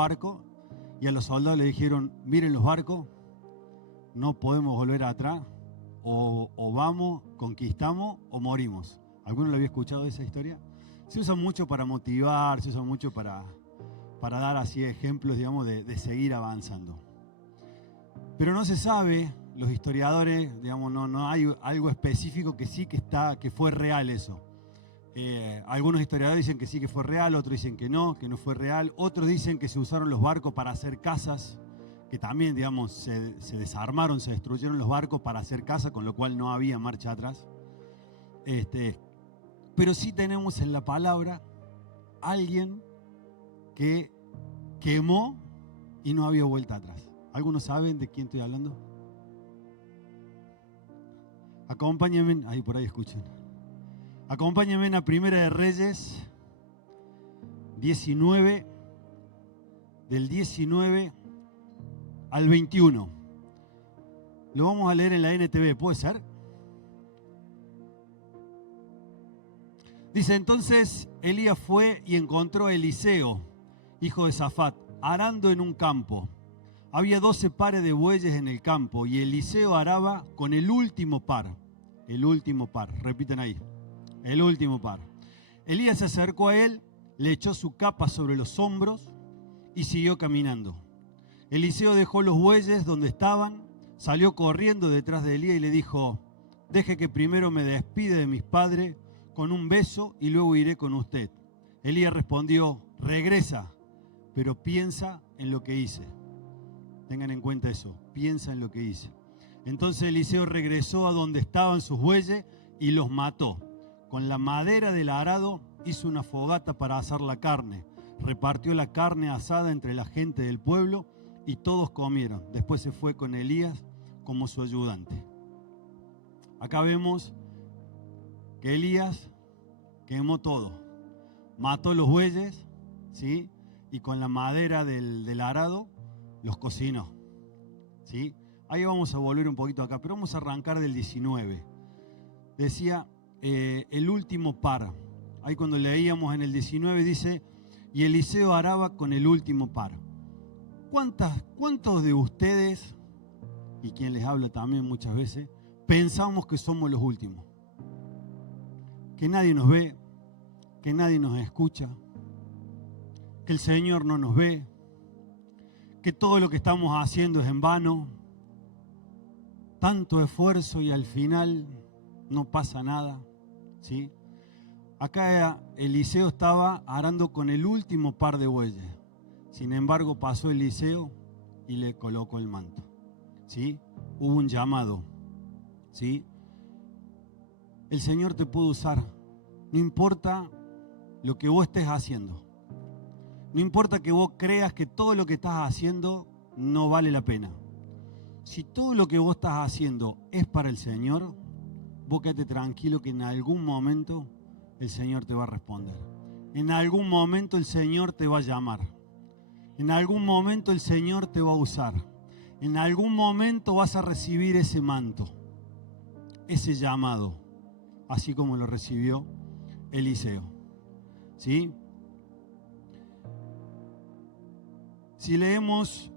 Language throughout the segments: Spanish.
barcos y a los soldados le dijeron, miren los barcos, no podemos volver atrás, o vamos, conquistamos o morimos. ¿Alguno lo había escuchado de esa historia? Se usa mucho para motivar, se usa mucho para dar así ejemplos, digamos, de seguir avanzando. Pero no se sabe, los historiadores, digamos, no hay algo específico que sí que fue real eso. Algunos historiadores dicen que sí que fue real, otros dicen que no fue real. Otros dicen que se usaron los barcos para hacer casas, que también, digamos, se desarmaron, se destruyeron los barcos para hacer casas, con lo cual no había marcha atrás. Pero sí tenemos en la palabra alguien que quemó y no había vuelta atrás. ¿Algunos saben de quién estoy hablando? Acompáñenme, ahí por ahí escuchen. Acompáñenme a Primera de Reyes 19, del 19 al 21. Lo vamos a leer en la NTV, ¿puede ser? Dice, entonces Elías fue y encontró a Eliseo, hijo de Safat, arando en un campo. Había 12 pares de bueyes en el campo y Eliseo araba con el último par. El último par, repiten ahí. El último par. Elías se acercó a él, le echó su capa sobre los hombros y siguió caminando. Eliseo dejó los bueyes donde estaban, salió corriendo detrás de Elías y le dijo, deje que primero me despide de mis padres con un beso y luego iré con usted. Elías respondió, regresa, pero piensa en lo que hice. Tengan en cuenta eso, piensa en lo que hice. Entonces Eliseo regresó a donde estaban sus bueyes y los mató. Con la madera del arado hizo una fogata para asar la carne. Repartió la carne asada entre la gente del pueblo y todos comieron. Después se fue con Elías como su ayudante. Acá vemos que Elías quemó todo. Mató los bueyes, ¿sí? Y con la madera del arado los cocinó, ¿sí? Ahí vamos a volver un poquito acá, pero vamos a arrancar del 19. Decía el último par. Ahí cuando leíamos en el 19 dice, y Eliseo araba con el último par. ¿Cuántos de ustedes, y quien les habla también muchas veces, pensamos que somos los últimos? Que nadie nos ve, que nadie nos escucha, que el Señor no nos ve, que todo lo que estamos haciendo es en vano, tanto esfuerzo y al final no pasa nada, ¿sí? Acá Eliseo estaba arando con el último par de bueyes. Sin embargo, pasó Eliseo y le colocó el manto, ¿sí? Hubo un llamado, ¿sí? El Señor te puede usar, no importa lo que vos estés haciendo. No importa que vos creas que todo lo que estás haciendo no vale la pena. Si todo lo que vos estás haciendo es para el Señor, vos quédate tranquilo que en algún momento el Señor te va a responder. En algún momento el Señor te va a llamar. En algún momento el Señor te va a usar. En algún momento vas a recibir ese manto, ese llamado, así como lo recibió Eliseo. ¿Sí? Si leemos,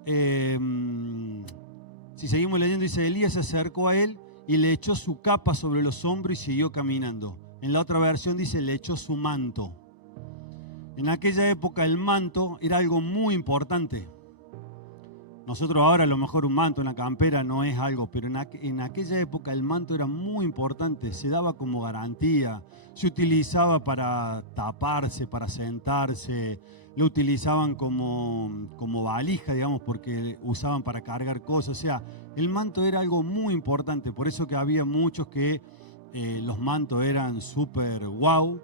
si seguimos leyendo, dice, Elías se acercó a él y le echó su capa sobre los hombros y siguió caminando. En la otra versión dice, le echó su manto. En aquella época el manto era algo muy importante. Nosotros ahora a lo mejor un manto, una campera no es algo, pero en aquella época el manto era muy importante, se daba como garantía, se utilizaba para taparse, para sentarse, lo utilizaban como valija, digamos, porque usaban para cargar cosas. O sea, el manto era algo muy importante, por eso que había muchos que los mantos eran súper guau.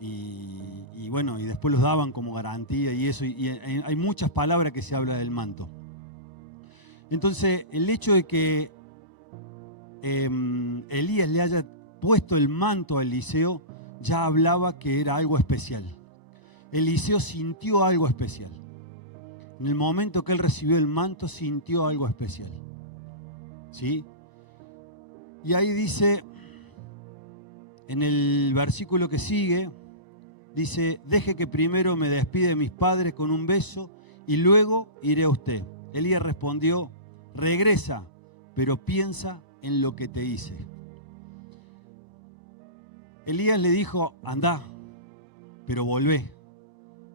Y bueno, y después los daban como garantía y eso, y hay muchas palabras que se habla del manto. Entonces, el hecho de que Elías le haya puesto el manto a Eliseo ya hablaba que era algo especial. Eliseo sintió algo especial. En el momento que él recibió el manto, sintió algo especial, ¿sí? Y ahí dice, en el versículo que sigue, dice, deje que primero me despide de mis padres con un beso y luego iré a usted. Elías respondió, regresa, pero piensa en lo que te hice. Elías le dijo, andá, pero volvé.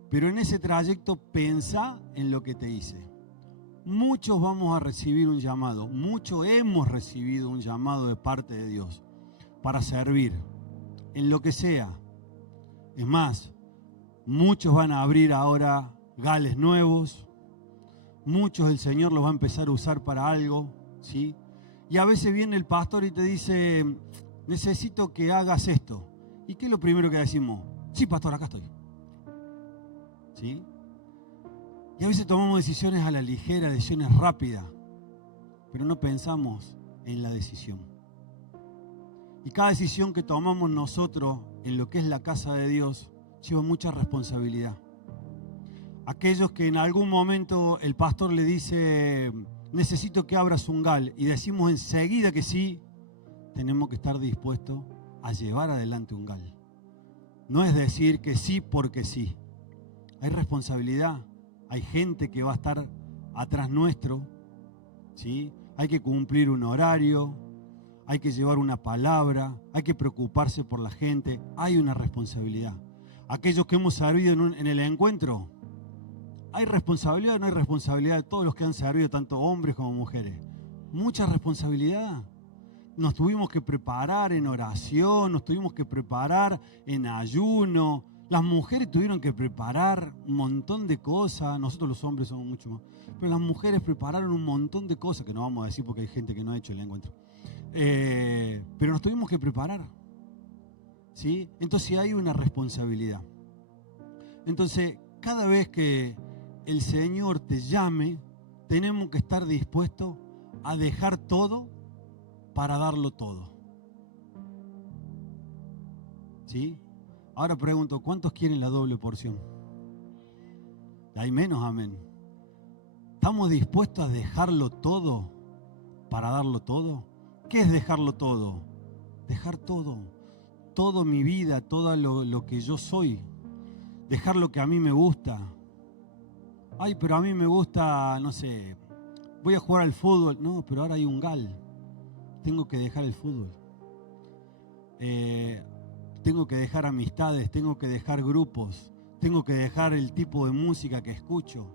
Pero en ese trayecto pensá en lo que te hice. Muchos vamos a recibir un llamado, muchos hemos recibido un llamado de parte de Dios para servir en lo que sea. Es más, muchos van a abrir ahora gales nuevos, muchos el Señor los va a empezar a usar para algo, ¿sí? Y a veces viene el pastor y te dice, necesito que hagas esto. ¿Y qué es lo primero que decimos? Sí, pastor, acá estoy. ¿Sí? Y a veces tomamos decisiones a la ligera, decisiones rápidas, pero no pensamos en la decisión. Y cada decisión que tomamos nosotros en lo que es la casa de Dios lleva mucha responsabilidad. Aquellos que en algún momento el pastor le dice, necesito que abras un gal, y decimos enseguida que sí, tenemos que estar dispuestos a llevar adelante un gal. No es decir que sí porque sí. Hay responsabilidad, hay gente que va a estar atrás nuestro, ¿sí? Hay que cumplir un horario, hay que llevar una palabra, hay que preocuparse por la gente, hay una responsabilidad. Aquellos que hemos servido en el encuentro, ¿hay responsabilidad o no hay responsabilidad de todos los que han servido, tanto hombres como mujeres? Mucha responsabilidad. Nos tuvimos que preparar en oración, nos tuvimos que preparar en ayuno. Las mujeres tuvieron que preparar un montón de cosas. Nosotros los hombres somos mucho más. Pero las mujeres prepararon un montón de cosas, que no vamos a decir porque hay gente que no ha hecho el encuentro. Pero nos tuvimos que preparar, ¿sí? Entonces hay una responsabilidad. Entonces, cada vez que el Señor te llame, tenemos que estar dispuestos a dejar todo para darlo todo. ¿Sí? Ahora pregunto, ¿cuántos quieren la doble porción? Hay menos, amén. ¿Estamos dispuestos a dejarlo todo para darlo todo? ¿Qué es dejarlo todo? Dejar todo, toda mi vida, todo lo que yo soy. Dejar lo que a mí me gusta. Ay, pero a mí me gusta, no sé, voy a jugar al fútbol. No, pero ahora hay un gal. Tengo que dejar el fútbol. Tengo que dejar amistades, tengo que dejar grupos, tengo que dejar el tipo de música que escucho.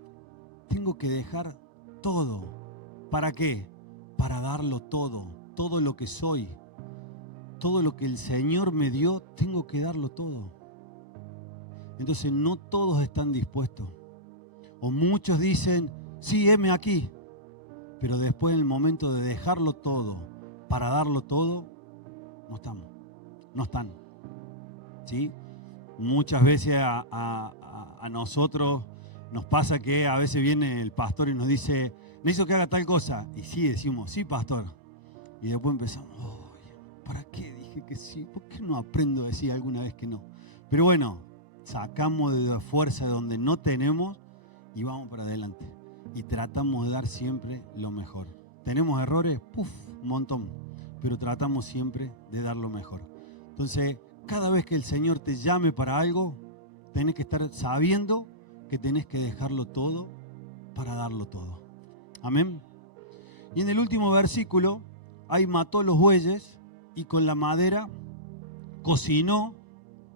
Tengo que dejar todo. ¿Para qué? Para darlo todo, todo lo que soy, todo lo que el Señor me dio, tengo que darlo todo. Entonces no todos están dispuestos. O muchos dicen, sí, heme aquí, pero después en el momento de dejarlo todo, para darlo todo, no estamos, no están. ¿Sí? Muchas veces a nosotros nos pasa que a veces viene el pastor y nos dice, necesito que haga tal cosa. Y sí, decimos, sí, pastor. Y después empezamos, ¿para qué dije que sí? ¿Por qué no aprendo a decir alguna vez que no? Pero bueno, sacamos de la fuerza de donde no tenemos y vamos para adelante. Y tratamos de dar siempre lo mejor. ¿Tenemos errores? Un montón. Pero tratamos siempre de dar lo mejor. Entonces, cada vez que el Señor te llame para algo, tenés que estar sabiendo que tenés que dejarlo todo para darlo todo. Amén. Y en el último versículo, ahí mató los bueyes y con la madera cocinó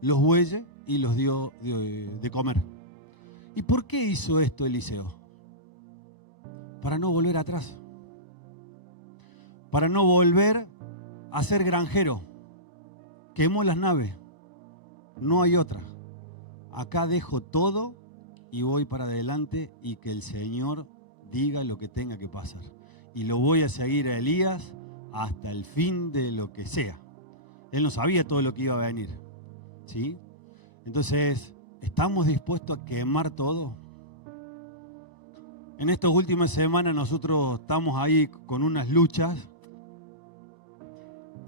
los bueyes y los dio de comer. ¿Y por qué hizo esto Eliseo? Para no volver atrás. Para no volver a ser granjero. Quemó las naves. No hay otra. Acá dejo todo y voy para adelante y que el Señor diga lo que tenga que pasar. Y lo voy a seguir a Elías hasta el fin de lo que sea. Él no sabía todo lo que iba a venir. ¿Sí? Entonces, ¿estamos dispuestos a quemar todo? En estas últimas semanas nosotros estamos ahí con unas luchas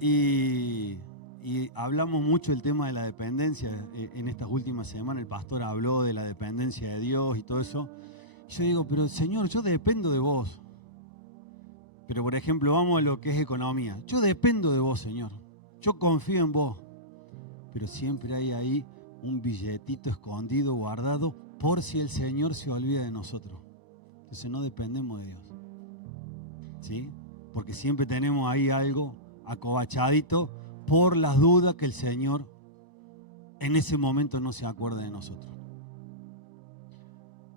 y hablamos mucho del tema de la dependencia. En estas últimas semanas el pastor habló de la dependencia de Dios y todo eso. Yo digo, pero Señor, yo dependo de vos. Pero por ejemplo, vamos a lo que es economía. Yo dependo de vos, Señor. Yo confío en vos. Pero siempre hay ahí un billetito escondido, guardado, por si el Señor se olvida de nosotros. Entonces no dependemos de Dios, ¿sí? Porque siempre tenemos ahí algo acobachadito por las dudas que el Señor en ese momento no se acuerda de nosotros.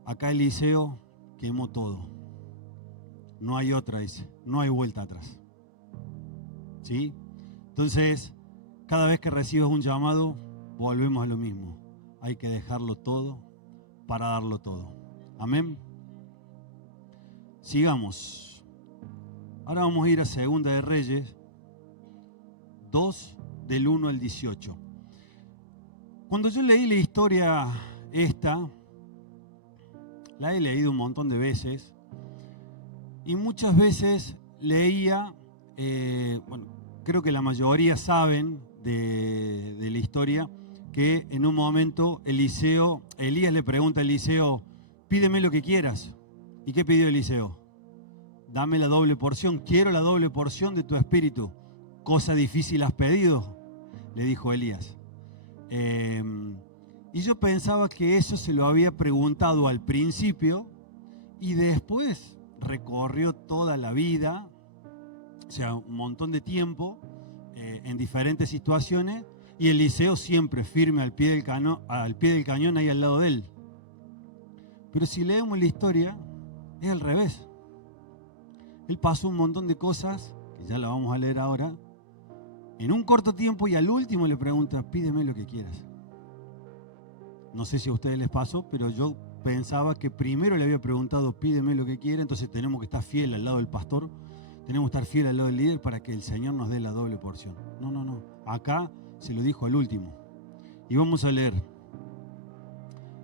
Acá Eliseo quemó todo. No hay otra, dice. No hay vuelta atrás. ¿Sí? Entonces, cada vez que recibes un llamado, volvemos a lo mismo. Hay que dejarlo todo para darlo todo. Amén. Sigamos. Ahora vamos a ir a Segunda de Reyes 2, del 1 al 18. Cuando yo leí la historia esta, la he leído un montón de veces y muchas veces leía, creo que la mayoría saben de la historia, que en un momento Elías le pregunta a Eliseo, pídeme lo que quieras. ¿Y qué pidió Eliseo? Dame la doble porción, quiero la doble porción de tu espíritu. Cosa difícil has pedido, le dijo Elías. Y yo pensaba que eso se lo había preguntado al principio y después recorrió toda la vida, o sea, un montón de tiempo, en diferentes situaciones, y Eliseo siempre firme al pie del cañón ahí al lado de él. Pero si leemos la historia, es al revés. Él pasó un montón de cosas, que ya la vamos a leer ahora, en un corto tiempo, y al último le pregunta, pídeme lo que quieras. No sé si a ustedes les pasó, pero yo pensaba que primero le había preguntado, pídeme lo que quiera, entonces tenemos que estar fiel al lado del pastor, tenemos que estar fiel al lado del líder para que el Señor nos dé la doble porción. No. Acá se lo dijo al último. Y vamos a leer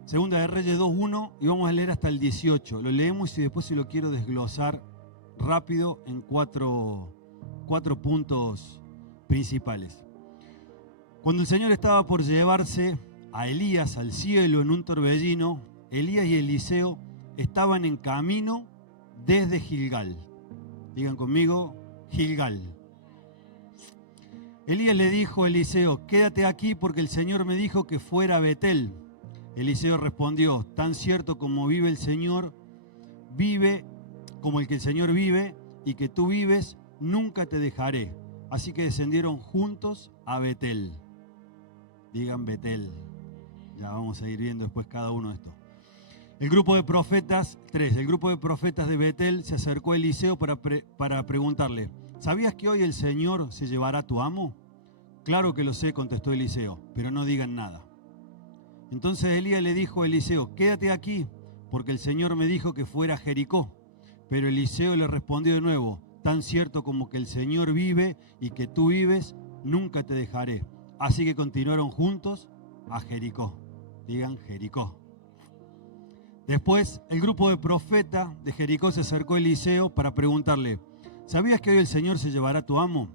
Segunda de Reyes 2:1 y vamos a leer hasta el 18. Lo leemos y después se lo quiero desglosar rápido en cuatro puntos principales. Cuando el Señor estaba por llevarse a Elías al cielo en un torbellino, Elías y Eliseo estaban en camino desde Gilgal. Digan conmigo, Gilgal. Elías le dijo a Eliseo, quédate aquí porque el Señor me dijo que fuera a Betel. Eliseo respondió, tan cierto como vive el Señor, como el que el Señor vive y que tú vives, nunca te dejaré. Así que descendieron juntos a Betel. Digan Betel. Ya vamos a ir viendo después cada uno de estos. El grupo de profetas de Betel se acercó a Eliseo para preguntarle, ¿sabías que hoy el Señor se llevará a tu amo? Claro que lo sé, contestó Eliseo, pero no digan nada. Entonces Elías le dijo a Eliseo, quédate aquí, porque el Señor me dijo que fuera a Jericó. Pero Eliseo le respondió de nuevo, tan cierto como que el Señor vive y que tú vives, nunca te dejaré. Así que continuaron juntos a Jericó. Digan Jericó. Después, el grupo de profetas de Jericó se acercó a Eliseo para preguntarle, ¿sabías que hoy el Señor se llevará a tu amo?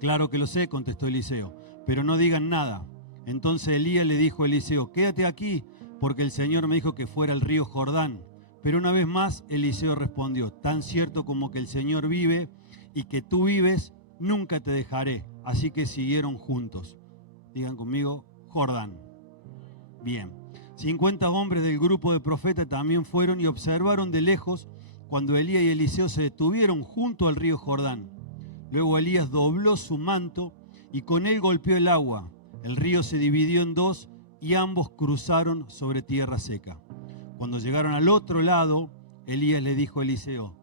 Claro que lo sé, contestó Eliseo, pero no digan nada. Entonces Elías le dijo a Eliseo, quédate aquí, porque el Señor me dijo que fuera al río Jordán. Pero una vez más Eliseo respondió, tan cierto como que el Señor vive y que tú vives, nunca te dejaré. Así que siguieron juntos. Digan conmigo, Jordán. Bien. 50 hombres del grupo de profetas también fueron y observaron de lejos cuando Elías y Eliseo se detuvieron junto al río Jordán. Luego Elías dobló su manto y con él golpeó el agua. El río se dividió en dos y ambos cruzaron sobre tierra seca. Cuando llegaron al otro lado, Elías le dijo a Eliseo,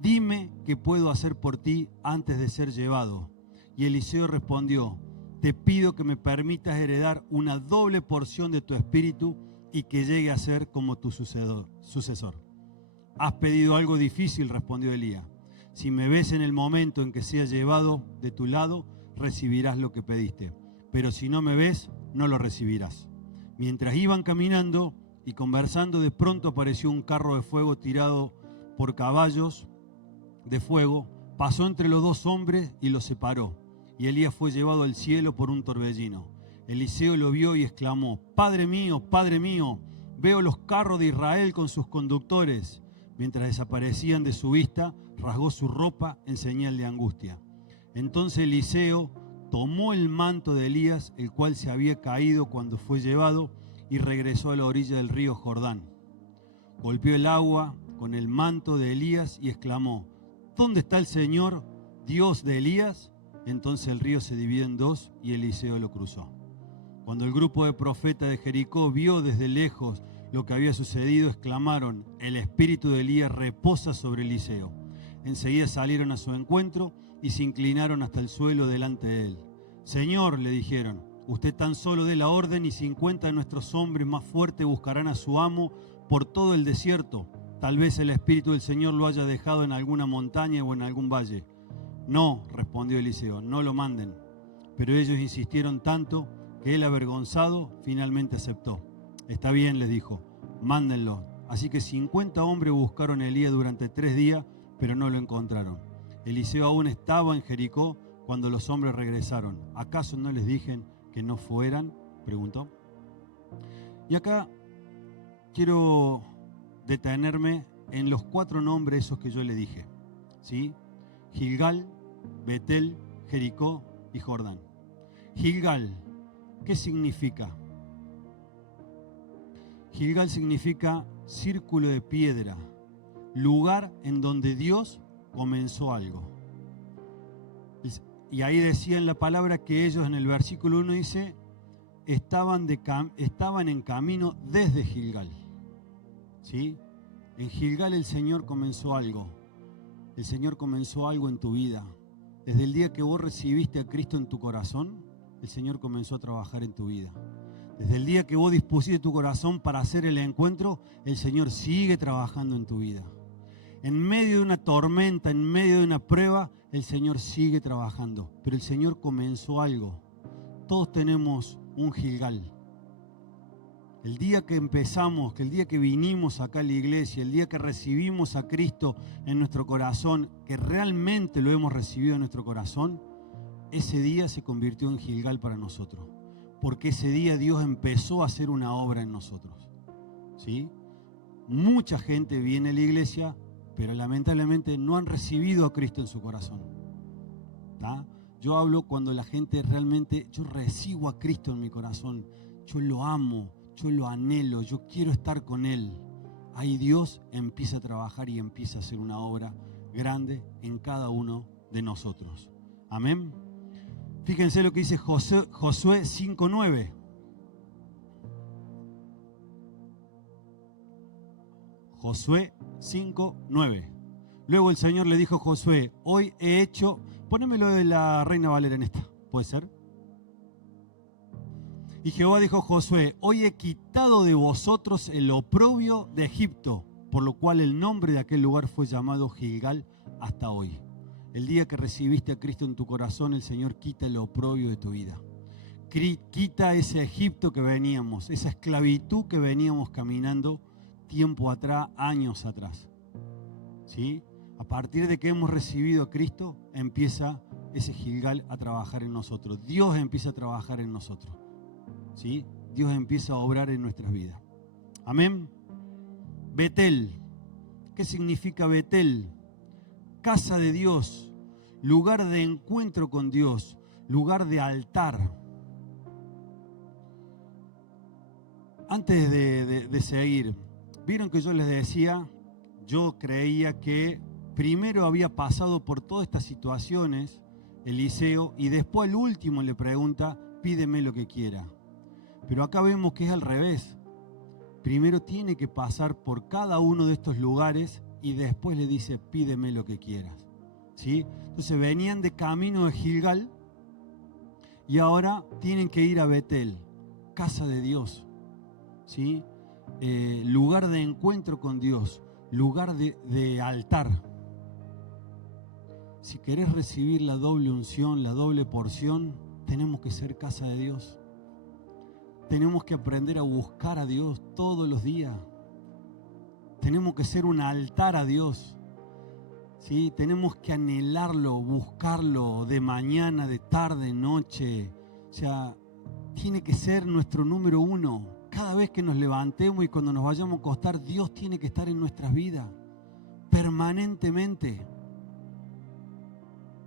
dime qué puedo hacer por ti antes de ser llevado. Y Eliseo respondió, te pido que me permitas heredar una doble porción de tu espíritu y que llegue a ser como tu sucesor. Has pedido algo difícil, respondió Elías. Si me ves en el momento en que sea llevado de tu lado, recibirás lo que pediste. Pero si no me ves, no lo recibirás. Mientras iban caminando y conversando, de pronto apareció un carro de fuego tirado por caballos de fuego, pasó entre los dos hombres y los separó. Y Elías fue llevado al cielo por un torbellino. Eliseo lo vio y exclamó, Padre mío, veo los carros de Israel con sus conductores. Mientras desaparecían de su vista, rasgó su ropa en señal de angustia. Entonces Eliseo tomó el manto de Elías, el cual se había caído cuando fue llevado, y regresó a la orilla del río Jordán. Golpeó el agua con el manto de Elías y exclamó: ¿Dónde está el Señor, Dios de Elías? Entonces el río se dividió en dos y Eliseo lo cruzó. Cuando el grupo de profetas de Jericó vio desde lejos lo que había sucedido, exclamaron: el espíritu de Elías reposa sobre Eliseo. Enseguida salieron a su encuentro y se inclinaron hasta el suelo delante de él. Señor, le dijeron, usted tan solo dé la orden y 50 de nuestros hombres más fuertes buscarán a su amo por todo el desierto. Tal vez el espíritu del Señor lo haya dejado en alguna montaña o en algún valle. No, respondió Eliseo, no lo manden. Pero ellos insistieron tanto que él, avergonzado, finalmente aceptó. Está bien, les dijo, mándenlo. Así que 50 hombres buscaron a Elías durante 3 días, pero no lo encontraron. Eliseo aún estaba en Jericó cuando los hombres regresaron. ¿Acaso no les dije que no fueran? Preguntó. Y acá quiero detenerme en los 4 nombres esos que yo le dije, ¿sí? Gilgal, Betel, Jericó y Jordán. Gilgal, ¿qué significa? Gilgal significa círculo de piedra, lugar en donde Dios comenzó algo. Y ahí decía en la palabra que ellos, en el versículo 1 dice, estaban en camino desde Gilgal. ¿Sí? En Gilgal el Señor comenzó algo. El Señor comenzó algo en tu vida. Desde el día que vos recibiste a Cristo en tu corazón, el Señor comenzó a trabajar en tu vida. Desde el día que vos dispusiste tu corazón para hacer el encuentro, el Señor sigue trabajando en tu vida. En medio de una tormenta, en medio de una prueba, el Señor sigue trabajando. Pero el Señor comenzó algo. Todos tenemos un Gilgal. El día que empezamos, el día que vinimos acá a la iglesia, el día que recibimos a Cristo en nuestro corazón, que realmente lo hemos recibido en nuestro corazón, ese día se convirtió en Gilgal para nosotros. Porque ese día Dios empezó a hacer una obra en nosotros. ¿Sí? Mucha gente viene a la iglesia, pero lamentablemente no han recibido a Cristo en su corazón. ¿Tá? Yo hablo cuando la gente realmente, yo recibo a Cristo en mi corazón, yo lo amo, yo lo anhelo, yo quiero estar con Él. Ahí Dios empieza a trabajar y empieza a hacer una obra grande en cada uno de nosotros. Amén. Fíjense lo que dice Josué 5:9. Josué 5:9. Luego el Señor le dijo a Josué, hoy he hecho, ponémelo de la Reina Valera en esta, ¿puede ser? Y Jehová dijo a Josué, hoy he quitado de vosotros el oprobio de Egipto, por lo cual el nombre de aquel lugar fue llamado Gilgal hasta hoy. El día que recibiste a Cristo en tu corazón, el Señor quita el oprobio de tu vida. Quita ese Egipto que veníamos, esa esclavitud que veníamos caminando tiempo atrás, años atrás. ¿Sí? A partir de que hemos recibido a Cristo, empieza ese Gilgal a trabajar en nosotros. Dios empieza a trabajar en nosotros. ¿Sí? Dios empieza a obrar en nuestras vidas. Amén. Betel. ¿Qué significa Betel? Casa de Dios, lugar de encuentro con Dios, lugar de altar. Antes de seguir, vieron que yo les decía, yo creía que primero había pasado por todas estas situaciones Eliseo y después al último le pregunta, pídeme lo que quiera. Pero acá vemos que es al revés. Primero tiene que pasar por cada uno de estos lugares y después le dice, pídeme lo que quieras. ¿Sí? Entonces venían de camino de Gilgal y ahora tienen que ir a Betel, casa de Dios. ¿Sí? Lugar de encuentro con Dios, lugar de altar. Si querés recibir la doble unción, la doble porción, tenemos que ser casa de Dios. Tenemos que aprender a buscar a Dios todos los días. Tenemos que ser un altar a Dios. ¿Sí? Tenemos que anhelarlo, buscarlo de mañana, de tarde, noche. O sea, tiene que ser nuestro número 1. Cada vez que nos levantemos y cuando nos vayamos a acostar, Dios tiene que estar en nuestras vidas, permanentemente.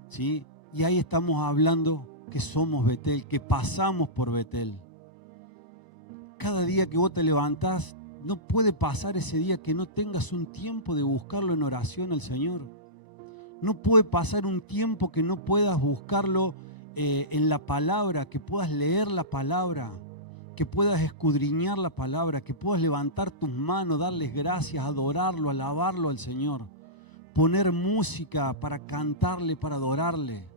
¿Sí? Y ahí estamos hablando que somos Betel, que pasamos por Betel. Cada día que vos te levantás, no puede pasar ese día que no tengas un tiempo de buscarlo en oración al Señor. No puede pasar un tiempo que no puedas buscarlo en la palabra, que puedas leer la palabra, que puedas escudriñar la palabra, que puedas levantar tus manos, darles gracias, adorarlo, alabarlo al Señor, poner música para cantarle, para adorarle.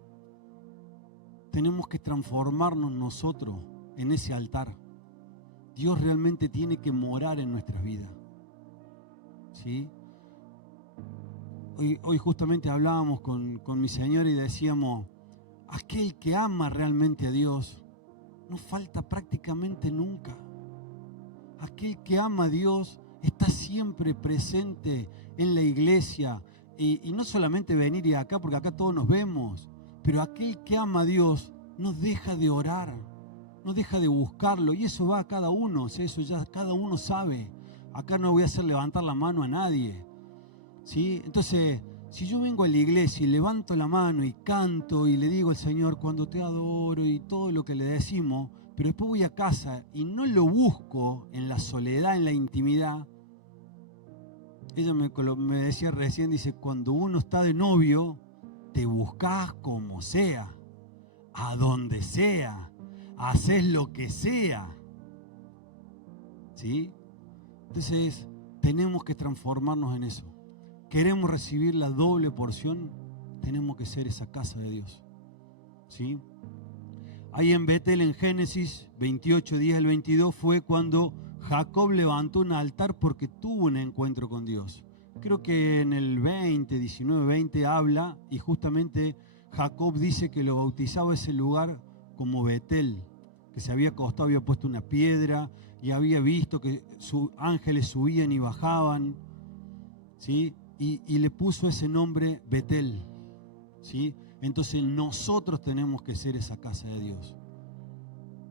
Tenemos que transformarnos nosotros en ese altar. Dios realmente tiene que morar en nuestras vidas. ¿Sí? Hoy justamente hablábamos con mi señora y decíamos, aquel que ama realmente a Dios no falta prácticamente nunca. Aquel que ama a Dios está siempre presente en la iglesia. Y no solamente venir y acá, porque acá todos nos vemos, pero aquel que ama a Dios no deja de orar, no deja de buscarlo, y eso va a cada uno, o sea, eso ya cada uno sabe. Acá no voy a hacer levantar la mano a nadie, ¿sí? Entonces, si yo vengo a la iglesia y levanto la mano y canto y le digo al Señor cuando te adoro y todo lo que le decimos, pero después voy a casa y no lo busco en la soledad, en la intimidad. Ella me decía recién, dice, cuando uno está de novio, te buscas como sea, a donde sea, haces lo que sea. ¿Sí? Entonces, tenemos que transformarnos en eso. Queremos recibir la doble porción, tenemos que ser esa casa de Dios. ¿Sí? Ahí en Betel, en Génesis 28, 10 al 22, fue cuando Jacob levantó un altar porque tuvo un encuentro con Dios. Creo que en el 19, 20 habla, y justamente Jacob dice que lo bautizaba ese lugar como Betel, que se había acostado, había puesto una piedra y había visto que sus ángeles subían y bajaban, ¿sí? Y le puso ese nombre Betel, ¿sí? Entonces nosotros tenemos que ser esa casa de Dios,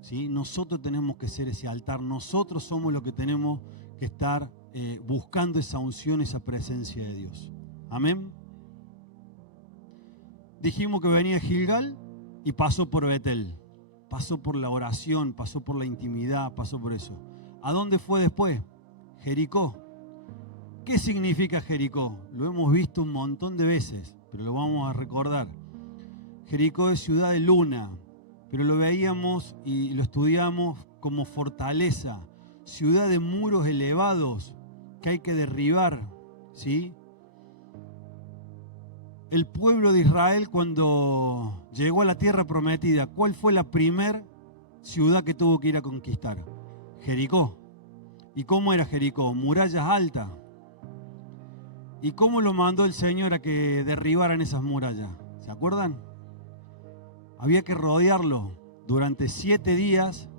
¿sí? Nosotros tenemos que ser ese altar, nosotros somos los que tenemos que estar buscando esa unción, esa presencia de Dios. Amén. Dijimos que venía Gilgal y pasó por Betel, pasó por la oración, pasó por la intimidad, pasó por eso. ¿A dónde fue después? Jericó. ¿Qué significa Jericó? Lo hemos visto un montón de veces, pero lo vamos a recordar. Jericó es ciudad de luna, pero lo veíamos y lo estudiamos como fortaleza, ciudad de muros elevados que hay que derribar, ¿sí? El pueblo de Israel, cuando llegó a la tierra prometida, ¿cuál fue la primer ciudad que tuvo que ir a conquistar? Jericó. ¿Y cómo era Jericó? Murallas altas. ¿Y cómo lo mandó el Señor a que derribaran esas murallas? ¿Se acuerdan? Había que rodearlo durante 7 días,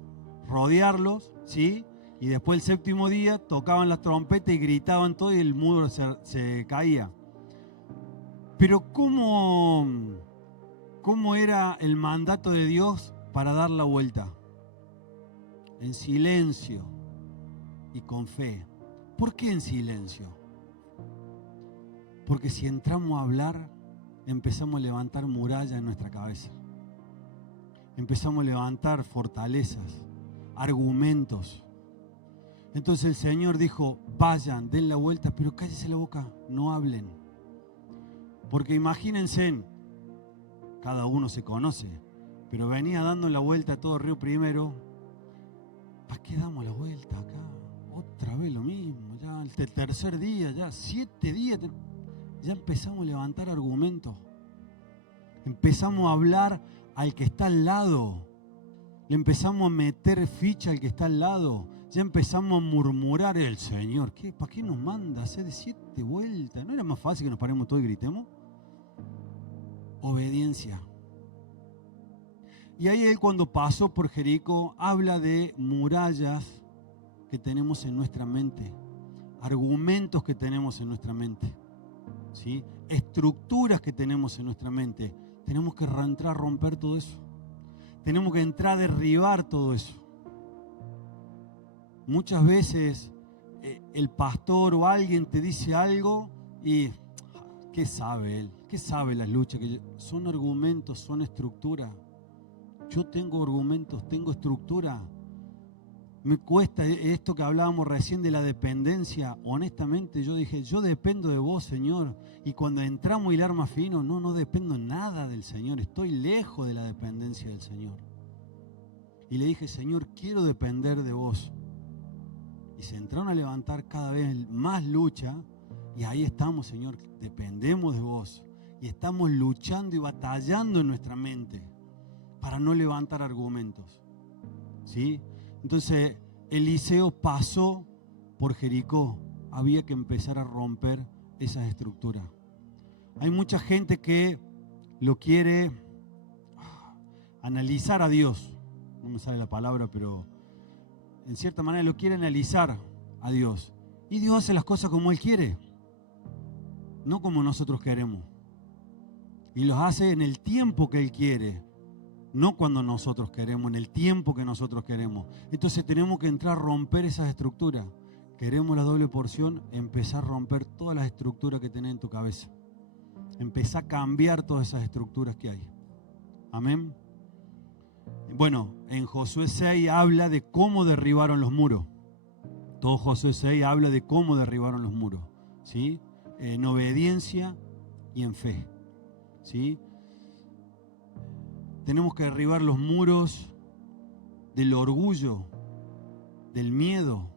rodearlos, ¿sí? Y después el séptimo día tocaban las trompetas y gritaban todo y el muro se caía. Pero ¿cómo era el mandato de Dios para dar la vuelta? En silencio y con fe. ¿Por qué en silencio? Porque si entramos a hablar, empezamos a levantar murallas en nuestra cabeza. Empezamos a levantar fortalezas, argumentos. Entonces el Señor dijo, vayan, den la vuelta, pero cállese la boca, no hablen. Porque imagínense, cada uno se conoce, pero venía dando la vuelta a todo Río Primero. ¿Para qué damos la vuelta acá? Otra vez lo mismo, ya el tercer día, ya 7 días, ya empezamos a levantar argumentos. Empezamos a hablar al que está al lado. Le empezamos a meter ficha al que está al lado. Ya empezamos a murmurar el Señor. ¿Para qué nos manda a hacer 7 vueltas? ¿No era más fácil que nos paremos todos y gritemos? Obediencia. Y ahí él, cuando pasó por Jericó, habla de murallas que tenemos en nuestra mente, argumentos que tenemos en nuestra mente, ¿sí? Estructuras que tenemos en nuestra mente. Tenemos que entrar a romper todo eso. Tenemos que entrar a derribar todo eso. Muchas veces el pastor o alguien te dice algo y ¿qué sabe él? ¿Qué sabe las luchas? Son argumentos, son estructuras. Yo tengo argumentos, tengo estructura. Me cuesta esto que hablábamos recién de la dependencia. Honestamente, yo dije, yo dependo de vos, Señor. Y cuando entramos y el arma fino, no dependo nada del Señor. Estoy lejos de la dependencia del Señor. Y le dije, Señor, quiero depender de vos. Y se entraron a levantar cada vez más lucha. Y ahí estamos, Señor, dependemos de vos. Y estamos luchando y batallando en nuestra mente para no levantar argumentos. ¿Sí? Entonces, Eliseo pasó por Jericó. Había que empezar a romper esas estructuras. Hay mucha gente que lo quiere analizar a Dios. No me sale la palabra, pero en cierta manera lo quiere analizar a Dios. Y Dios hace las cosas como Él quiere, no como nosotros queremos. Y los hace en el tiempo que Él quiere, no cuando nosotros queremos, en el tiempo que nosotros queremos. Entonces tenemos que entrar a romper esas estructuras. Queremos la doble porción, empezar a romper todas las estructuras que tenés en tu cabeza. Empezar a cambiar todas esas estructuras que hay. Amén. Bueno, en Josué 6 habla de cómo derribaron los muros. Todo Josué 6 habla de cómo derribaron los muros, ¿sí? En obediencia y en fe, ¿sí? Tenemos que derribar los muros del orgullo, del miedo.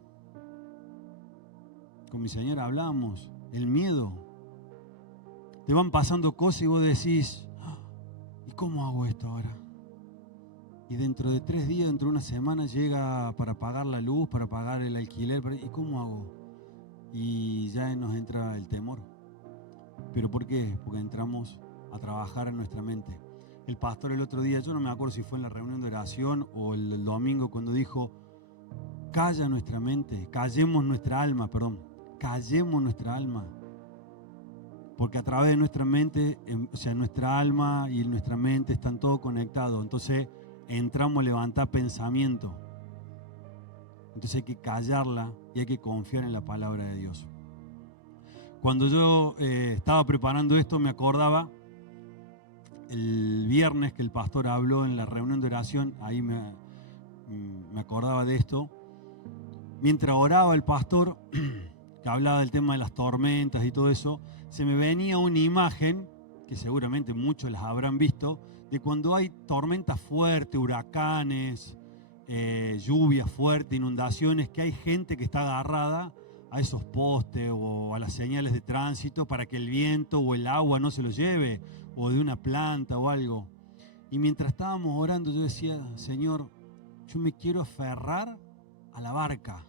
Con mi señora hablamos, el miedo. Te van pasando cosas y vos decís, ¿y cómo hago esto ahora? Y dentro de 3 días, dentro de una semana llega para pagar la luz, para pagar el alquiler. ¿Y cómo hago? Y ya nos entra el temor. ¿Pero por qué? Porque entramos a trabajar en nuestra mente. El pastor el otro día, yo no me acuerdo si fue en la reunión de oración o el domingo, cuando dijo, calla nuestra mente, callemos nuestra alma. Porque a través de nuestra mente, o sea, nuestra alma y nuestra mente están todos conectados. Entonces entramos a levantar pensamiento. Entonces hay que callarla y hay que confiar en la palabra de Dios. Cuando yo estaba preparando esto, me acordaba el viernes que el pastor habló en la reunión de oración, ahí me acordaba de esto. Mientras oraba el pastor, que hablaba del tema de las tormentas y todo eso, se me venía una imagen, que seguramente muchos las habrán visto, de cuando hay tormentas fuertes, huracanes, lluvias fuertes, inundaciones, que hay gente que está agarrada a esos postes o a las señales de tránsito para que el viento o el agua no se los lleve, o de una planta o algo. Y mientras estábamos orando, yo decía, Señor, yo me quiero aferrar a la barca.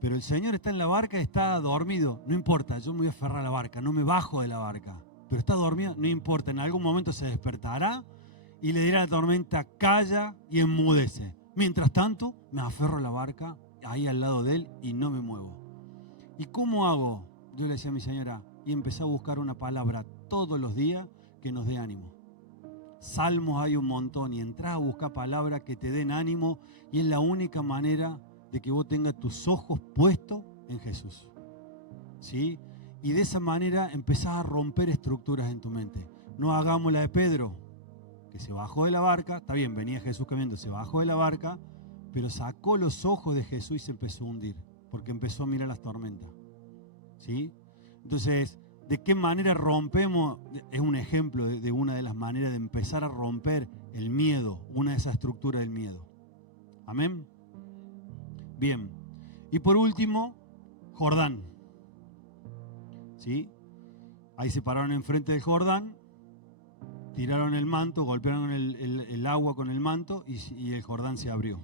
Pero el Señor está en la barca y está dormido. No importa, yo me voy a aferrar a la barca, no me bajo de la barca. Pero está dormido, no importa, en algún momento se despertará y le dirá a la tormenta, calla y enmudece. Mientras tanto, me aferro a la barca, ahí al lado de él, y no me muevo. ¿Y cómo hago? Yo le decía a mi señora, y empecé a buscar una palabra todos los días que nos dé ánimo. Salmos hay un montón, y entrás a buscar palabras que te den ánimo, y es la única manera de que vos tengas tus ojos puestos en Jesús. ¿Sí? Y de esa manera empezás a romper estructuras en tu mente. No hagamos la de Pedro, que se bajó de la barca. Está bien, venía Jesús caminando, se bajó de la barca, pero sacó los ojos de Jesús y se empezó a hundir, porque empezó a mirar las tormentas. ¿Sí? Entonces, ¿de qué manera rompemos? Es un ejemplo de una de las maneras de empezar a romper el miedo, una de esas estructuras del miedo. Amén. Bien. Y por último, Jordán. ¿Sí? Ahí se pararon enfrente del Jordán, tiraron el manto, golpearon el agua con el manto y el Jordán se abrió.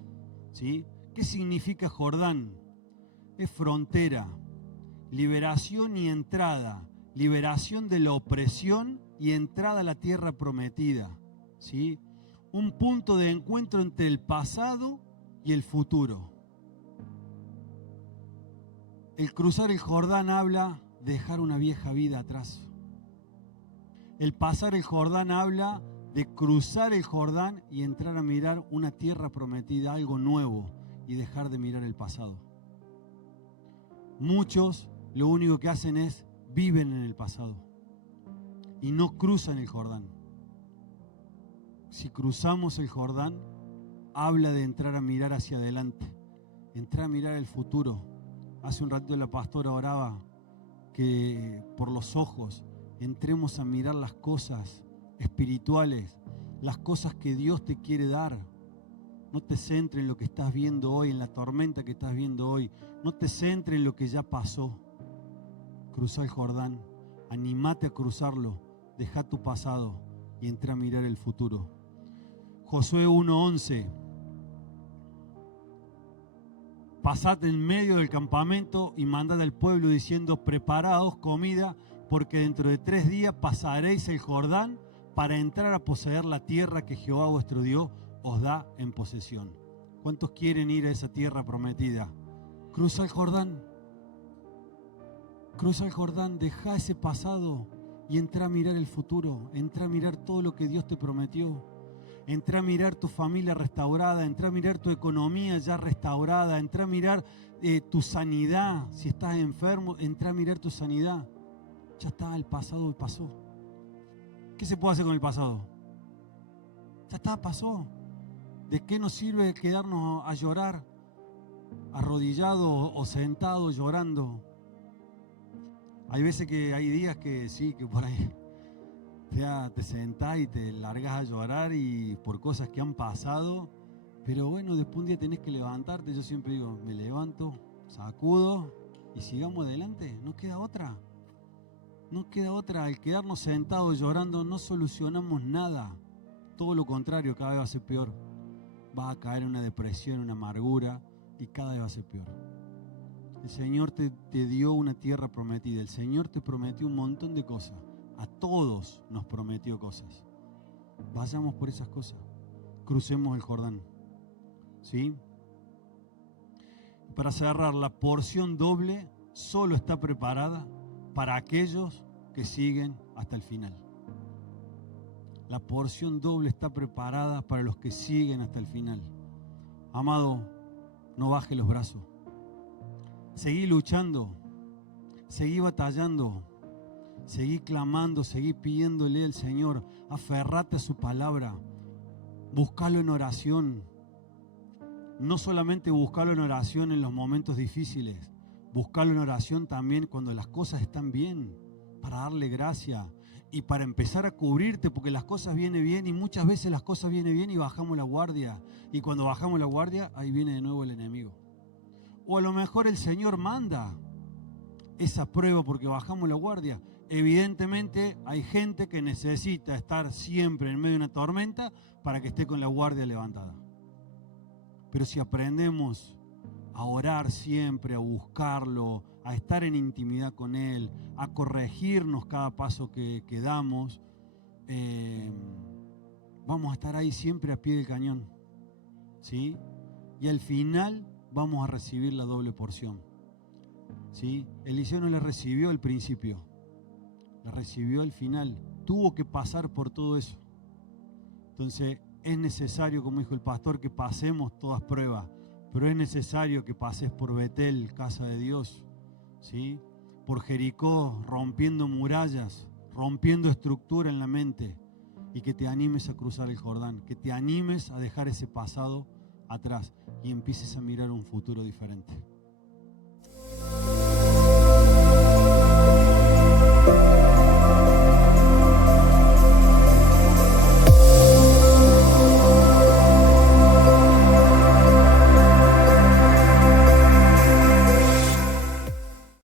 ¿Sí? ¿Qué significa Jordán? Es frontera, liberación y entrada, liberación de la opresión y entrada a la tierra prometida. ¿Sí? Un punto de encuentro entre el pasado y el futuro. El cruzar el Jordán habla de dejar una vieja vida atrás. El pasar el Jordán habla de cruzar el Jordán y entrar a mirar una tierra prometida, algo nuevo, y dejar de mirar el pasado. Muchos lo único que hacen es viven en el pasado y no cruzan el Jordán. si cruzamos el Jordán, habla de entrar a mirar hacia adelante, entrar a mirar el futuro. Hace un ratito la pastora oraba que por los ojos entremos a mirar las cosas espirituales, las cosas que Dios te quiere dar. No te centres en lo que estás viendo hoy, en la tormenta que estás viendo hoy. No te centres en lo que ya pasó. Cruza el Jordán, animate a cruzarlo, deja tu pasado y entra a mirar el futuro. Josué 1:11. Pasad en medio del campamento y mandad al pueblo diciendo: preparaos comida, porque dentro de 3 días pasaréis el Jordán para entrar a poseer la tierra que Jehová vuestro Dios os da en posesión. ¿Cuántos quieren ir a esa tierra prometida? Cruza el Jordán. Cruza el Jordán, deja ese pasado y entra a mirar el futuro. Entra a mirar todo lo que Dios te prometió. Entra a mirar tu familia restaurada, entra a mirar tu economía ya restaurada, entra a mirar tu sanidad. Si estás enfermo, entra a mirar tu sanidad. Ya está, el pasado pasó. ¿Qué se puede hacer con el pasado? Ya está, pasó. ¿De qué nos sirve quedarnos a llorar, arrodillado o sentado llorando? Hay veces que hay días que sí, que por ahí te sentás y te largas a llorar y por cosas que han pasado, pero bueno, después un día tenés que levantarte. Yo siempre digo, me levanto, sacudo y sigamos adelante. No queda otra. No queda otra. Al quedarnos sentados llorando no solucionamos nada. Todo lo contrario, cada vez va a ser peor. Vas a caer en una depresión, una amargura y cada vez va a ser peor. El Señor te dio una tierra prometida. El Señor te prometió un montón de cosas. A todos nos prometió cosas. Vayamos por esas cosas. Crucemos el Jordán. ¿Sí? Para cerrar, la porción doble solo está preparada para aquellos que siguen hasta el final. La porción doble está preparada para los que siguen hasta el final. Amado, no baje los brazos. Seguí luchando. Seguí batallando. Seguí clamando, seguí pidiéndole al Señor. Aferrate a su palabra. Búscalo en oración. No solamente búscalo en oración en los momentos difíciles. Búscalo en oración también cuando las cosas están bien. Para darle gracia. Y para empezar a cubrirte, porque las cosas vienen bien y muchas veces las cosas vienen bien y bajamos la guardia. Y cuando bajamos la guardia, ahí viene de nuevo el enemigo. O a lo mejor el Señor manda esa prueba porque bajamos la guardia. Evidentemente hay gente que necesita estar siempre en medio de una tormenta para que esté con la guardia levantada. Pero si aprendemos a orar siempre, a buscarlo, a estar en intimidad con Él, a corregirnos cada paso que damos, vamos a estar ahí siempre a pie del cañón, ¿sí? Y al final vamos a recibir la doble porción, ¿sí? Eliseo no le recibió al principio, la recibió al final. Tuvo que pasar por todo eso. Entonces es necesario, como dijo el pastor, que pasemos todas pruebas, pero es necesario que pases por Betel, casa de Dios, ¿sí? Por Jericó, rompiendo murallas, rompiendo estructura en la mente, y que te animes a cruzar el Jordán, que te animes a dejar ese pasado atrás y empieces a mirar un futuro diferente.